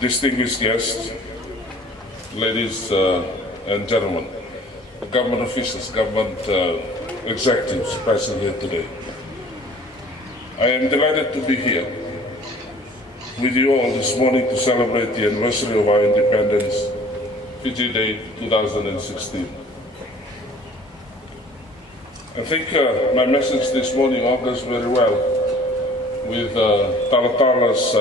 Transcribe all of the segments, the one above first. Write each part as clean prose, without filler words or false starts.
Distinguished guests, ladies and gentlemen, government officials, government executives present here today. I am delighted to be here with you all this morning to celebrate the anniversary of our independence, Fiji Day 2016. I think my message this morning augurs very well with Talatala's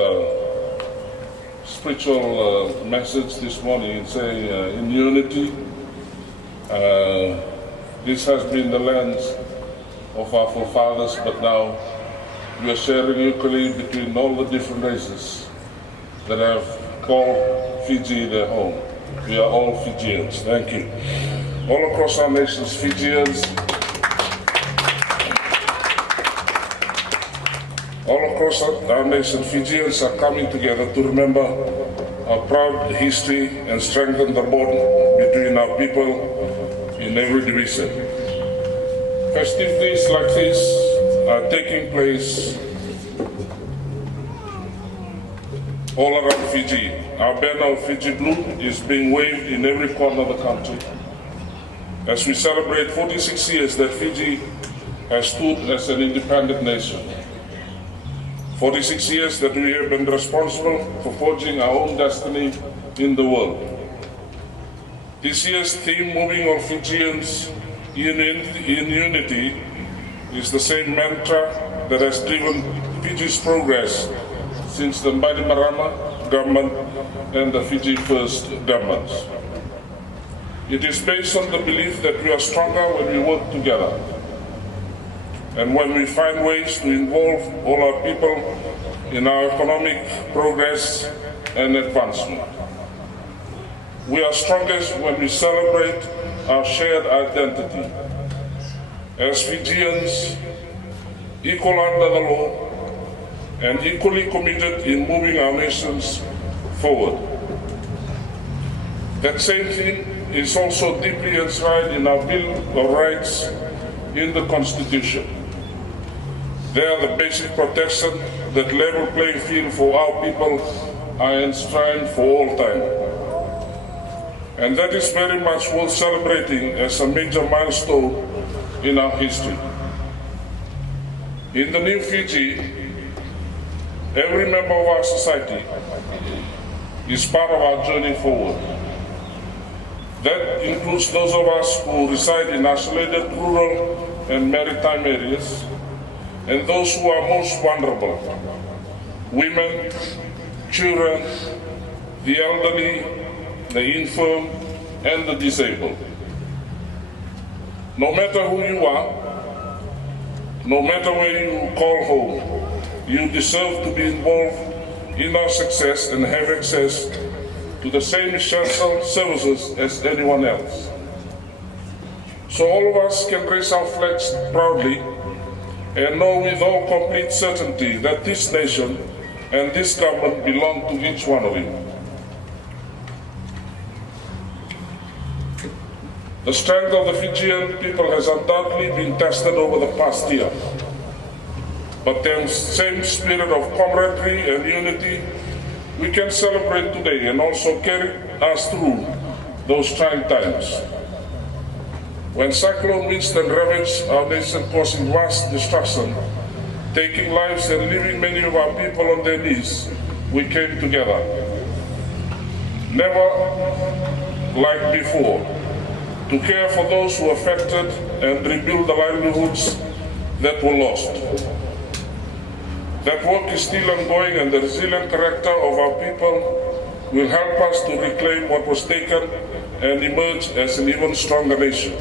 spiritual message this morning in saying in unity. This has been the lands of our forefathers, but now we are sharing equally between all the different races that have called Fiji their home. We are all Fijians. Thank you. All across our nations, Fijians, all across our nation, Fijians are coming together to remember our proud history and strengthen the bond between our people in every division. Festivities like this are taking place all around Fiji. Our banner of Fiji Blue is being waved in every corner of the country as we celebrate 46 years that Fiji has stood as an independent nation. 46 years that we have been responsible for forging our own destiny in the world. This year's theme, Moving All Fijians in Unity, is the same mantra that has driven Fiji's progress since the Bainimarama government and the Fiji First governments. It is based on the belief that we are stronger when we work together, and when we find ways to involve all our people in our economic progress and advancement. We are strongest when we celebrate our shared identity as Fijians, equal under the law, and equally committed in moving our nations forward. That same theme is also deeply enshrined in our Bill of Rights in the Constitution. They are the basic protection that level playing field for our people are enshrined for all time. And that is very much worth celebrating as a major milestone in our history. In the new Fiji, every member of our society is part of our journey forward. That includes those of us who reside in isolated rural and maritime areas, and those who are most vulnerable: women, children, the elderly, the infirm, and the disabled. No matter who you are, no matter where you call home, you deserve to be involved in our success and have access to the same essential services as anyone else. So all of us can raise our flags proudly and know with all complete certainty that this nation and this government belong to each one of you. The strength of the Fijian people has undoubtedly been tested over the past year, but the same spirit of camaraderie and unity we can celebrate today and also carry us through those trying times. When Cyclone Winston ravaged our nation, causing vast destruction, taking lives and leaving many of our people on their knees, we came together. Never like before, to care for those who were affected and rebuild the livelihoods that were lost. That work is still ongoing, and the resilient character of our people will help us to reclaim what was taken and emerge as an even stronger nation.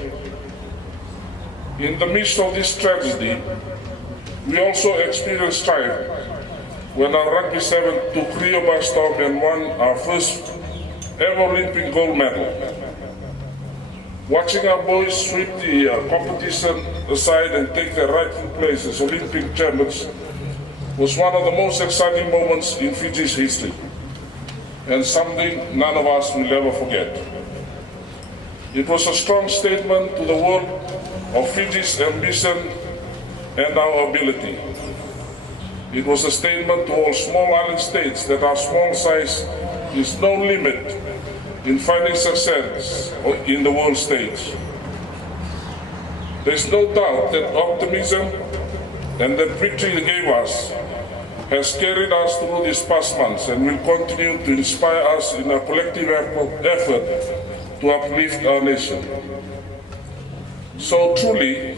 In the midst of this tragedy, we also experienced triumph when our Rugby 7 took Rio by storm and won our first ever Olympic gold medal. Watching our boys sweep the competition aside and take their rightful place as Olympic champions was one of the most exciting moments in Fiji's history. and something none of us will ever forget. It was a strong statement to the world of Fiji's ambition and our ability. It was a statement to all small island states that our small size is no limit in finding success in the world stage. There is no doubt that optimism and that victory they gave us has carried us through these past months and will continue to inspire us in a collective effort to uplift our nation. So truly,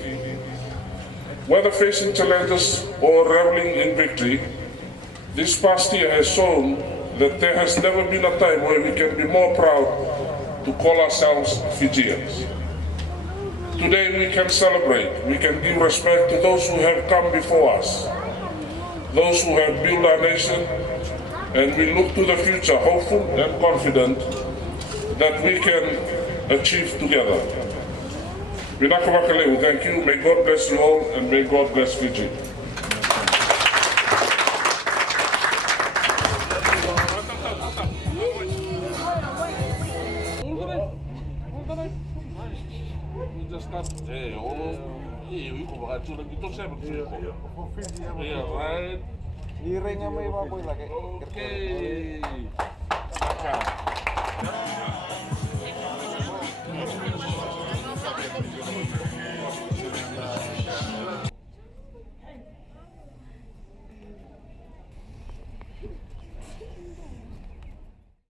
whether facing challenges or reveling in victory, this past year has shown that there has never been a time where we can be more proud to call ourselves Fijians. Today we can celebrate, we can give respect to those who have come before us, those who have built our nation, and we look to the future hopeful and confident that we can achieve together. Vinakawakaleu, thank you, may God bless you all, and may God bless Fiji. Iring yang may baboy lagi. Okay.